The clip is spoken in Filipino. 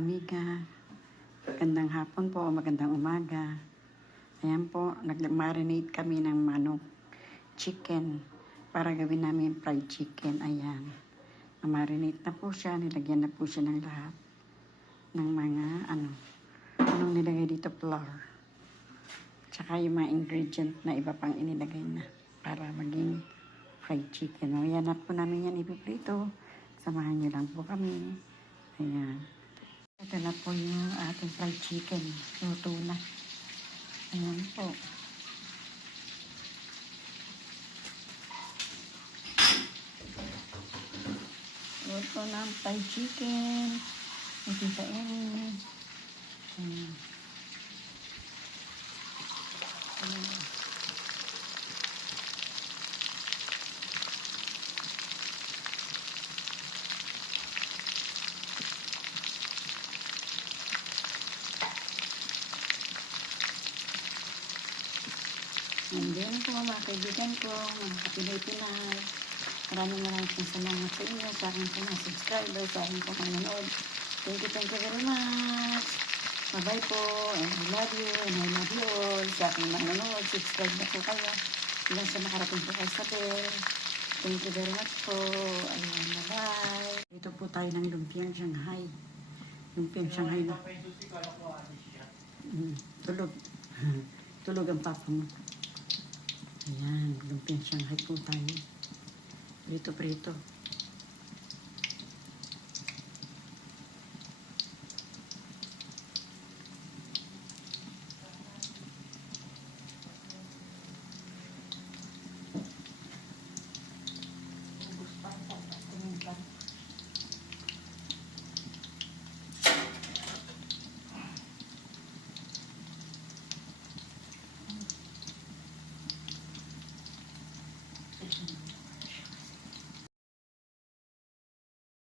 amiga. Magandang hapon po, magandang umaga. Ayan po, nag-marinate kami ng manok, chicken, para gawin namin fried chicken. Ayan. Na-marinate na po siya, nilagyan na po siya ng lahat ng mga anong nilagay dito, flour. Tsaka yung mga ingredient na iba pang inilagay na para maging fried chicken. Ayan na po namin yan ipiprito. Samahan niyo lang po kami. Ayan. Ito na po yung ating fried chicken. Luto na. Ayan po. Luto na ang fried chicken. Ito sa Amy. Ayan. Ayan. And then po mga kaibigan ko, mga kapinay-pinay, maraming salamat sa inyo, sa aking mga subscriber, sa aking mga nanonood. Thank you very much. Bye-bye po, and I love you, and I love you all. Sa aking mga nanonood, subscribe na po kayo. Hanggang sa makarating po kayo sa bell. Thank you very much po. Ayan, bye-bye. Ito po tayo ng lumpiang Shanghai. Lumpiang Shanghai na. Tulog. Tulog ang papa mo. Ayan, lumpiang Shanghai po tayo. Prito-prito.